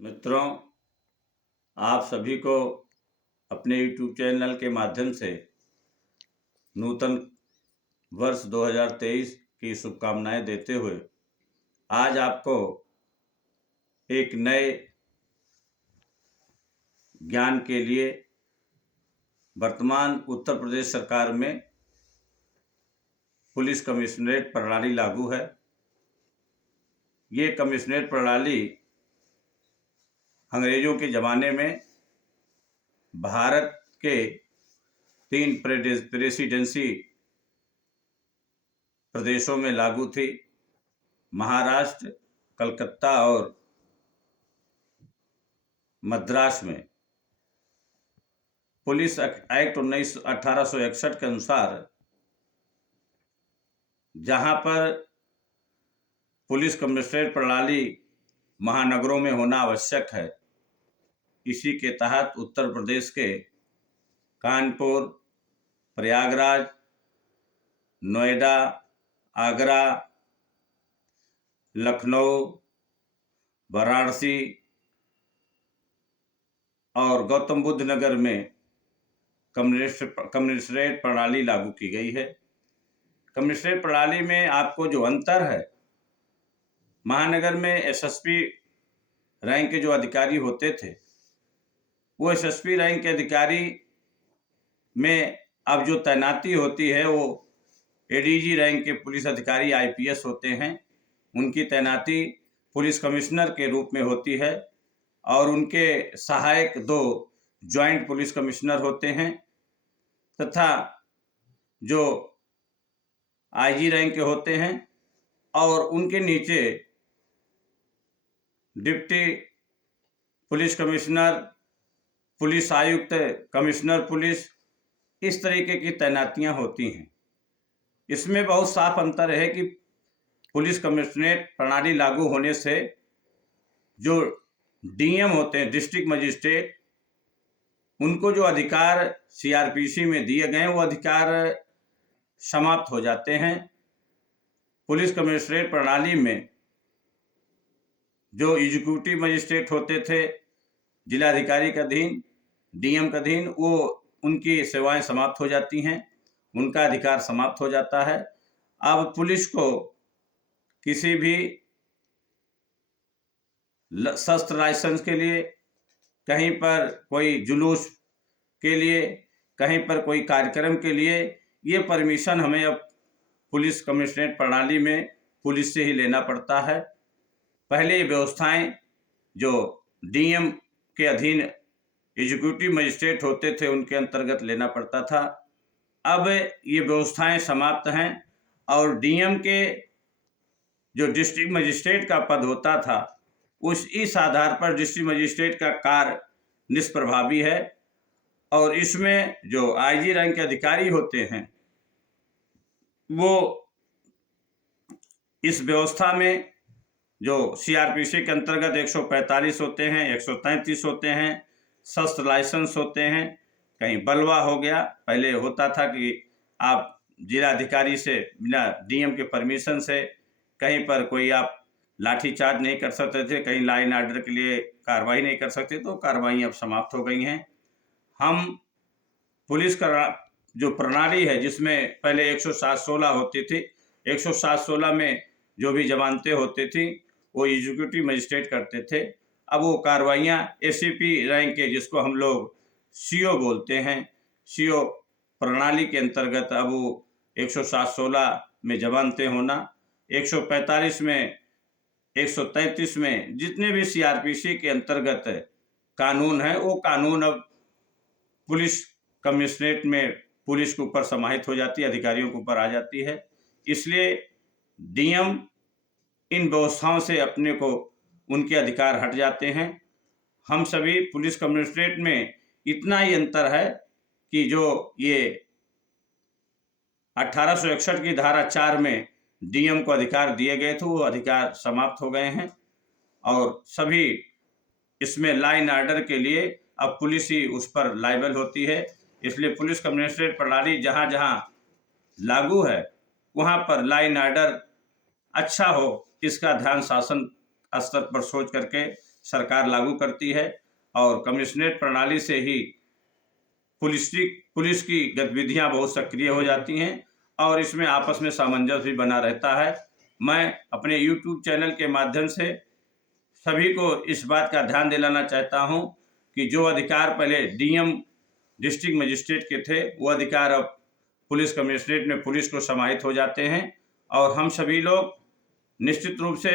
मित्रों, आप सभी को अपने YouTube चैनल के माध्यम से नूतन वर्ष 2023 की शुभकामनाएं देते हुए आज आपको एक नए ज्ञान के लिए वर्तमान उत्तर प्रदेश सरकार में पुलिस कमिश्नरेट प्रणाली लागू है। ये कमिश्नरेट प्रणाली अंग्रेजों के ज़माने में भारत के 3 प्रेसिडेंसी प्रदेशों में लागू थी, महाराष्ट्र, कलकत्ता और मद्रास में। पुलिस एक्ट 1861 के अनुसार जहां पर पुलिस कमिश्नरेट प्रणाली महानगरों में होना आवश्यक है, इसी के तहत उत्तर प्रदेश के कानपुर, प्रयागराज, नोएडा, आगरा, लखनऊ, वाराणसी और गौतम बुद्ध नगर में कमिश्नरेट प्रणाली लागू की गई है। कमिश्नरेट प्रणाली में आपको जो अंतर है, महानगर में एसएसपी रैंक के जो अधिकारी होते थे, वो एसएसपी रैंक के अधिकारी में अब जो तैनाती होती है वो एडीजी रैंक के पुलिस अधिकारी आईपीएस होते हैं। उनकी तैनाती पुलिस कमिश्नर के रूप में होती है और उनके सहायक 2 ज्वाइंट पुलिस कमिश्नर होते हैं तथा जो आईजी रैंक के होते हैं और उनके नीचे डिप्टी पुलिस कमिश्नर, पुलिस आयुक्त, कमिश्नर पुलिस, इस तरीके की तैनातियां होती हैं। इसमें बहुत साफ अंतर है कि पुलिस कमिश्नरेट प्रणाली लागू होने से जो डीएम होते हैं, डिस्ट्रिक्ट मजिस्ट्रेट, उनको जो अधिकार सीआरपीसी में दिए गए वो अधिकार समाप्त हो जाते हैं। पुलिस कमिश्नरेट प्रणाली में जो एग्जीक्यूटिव मजिस्ट्रेट होते थे जिलाधिकारी का अधीन, डीएम का अधीन, वो उनकी सेवाएं समाप्त हो जाती हैं, उनका अधिकार समाप्त हो जाता है। अब पुलिस को किसी भी शस्त्र लाइसेंस के लिए, कहीं पर कोई जुलूस के लिए, कहीं पर कोई कार्यक्रम के लिए, ये परमिशन हमें अब पुलिस कमिश्नरेट प्रणाली में पुलिस से ही लेना पड़ता है। पहले ये व्यवस्थाएं जो डीएम के अधीन एग्जीक्यूटिव मजिस्ट्रेट होते थे उनके अंतर्गत लेना पड़ता था। अब ये व्यवस्थाएं समाप्त हैं और डीएम के जो डिस्ट्रिक्ट मजिस्ट्रेट का पद होता था इस आधार पर डिस्ट्रिक्ट मजिस्ट्रेट का कार्य निष्प्रभावी है और इसमें जो आईजी रैंक के अधिकारी होते हैं वो इस व्यवस्था में जो सीआरपीसी के अंतर्गत 145 होते हैं, 133 होते हैं, शस्त्र लाइसेंस होते हैं, कहीं बलवा हो गया। पहले होता था कि आप जिलाधिकारी से बिना डीएम के परमिशन से कहीं पर कोई आप लाठीचार्ज नहीं कर सकते थे, कहीं लाइन आर्डर के लिए कार्रवाई नहीं कर सकते, तो कार्रवाई अब समाप्त हो गई हैं। हम पुलिस का जो प्रणाली है जिसमें पहले 107-16 होती थी, 107-16 में जो भी जमानतें होती थी वो एग्जीक्यूटिव मजिस्ट्रेट करते थे। अब वो कार्रवाइयाँ एसीपी रैंक के, जिसको हम लोग सीओ बोलते हैं, सीओ प्रणाली के अंतर्गत अब वो 107-16 में जमानतें होना, 145 में, 133 में, जितने भी सीआरपीसी के अंतर्गत कानून है वो कानून अब पुलिस कमिश्नरेट में पुलिस के ऊपर समाहित हो जाती है, अधिकारियों के ऊपर आ जाती है। इसलिए डीएम इन व्यवस्थाओं से अपने को उनके अधिकार हट जाते हैं। हम सभी पुलिस कमिश्नरेट में इतना ही अंतर है कि जो ये 1861 की धारा 4 में डीएम को अधिकार दिए गए थे वो अधिकार समाप्त हो गए हैं और सभी इसमें लाइन आर्डर के लिए अब पुलिस ही उस पर लायबल होती है। इसलिए पुलिस कमिश्नरेट प्रणाली जहाँ जहाँ लागू है वहाँ पर लाइन आर्डर अच्छा हो, इसका ध्यान शासन स्तर पर सोच करके सरकार लागू करती है और कमिश्नरेट प्रणाली से ही पुलिस की गतिविधियां बहुत सक्रिय हो जाती हैं और इसमें आपस में सामंजस्य भी बना रहता है। मैं अपने YouTube चैनल के माध्यम से सभी को इस बात का ध्यान दिलाना चाहता हूं कि जो अधिकार पहले डीएम डिस्ट्रिक्ट मजिस्ट्रेट के थे, वो अधिकार अब पुलिस कमिश्नरेट में पुलिस को समाहित हो जाते हैं और हम सभी लोग निश्चित रूप से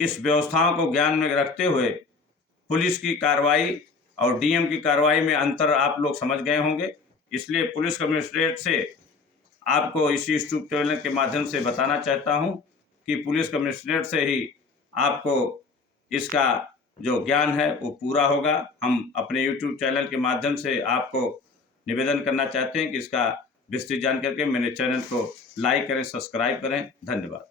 इस व्यवस्थाओं को ज्ञान में रखते हुए पुलिस की कार्रवाई और डीएम की कार्रवाई में अंतर आप लोग समझ गए होंगे। इसलिए पुलिस कमिश्नरेट से आपको इस यूट्यूब चैनल के माध्यम से बताना चाहता हूं कि पुलिस कमिश्नरेट से ही आपको इसका जो ज्ञान है वो पूरा होगा। हम अपने यूट्यूब चैनल के माध्यम से आपको निवेदन करना चाहते हैं कि इसका विस्तृत जानकारी के मेरे चैनल को लाइक करें, सब्सक्राइब करें। धन्यवाद।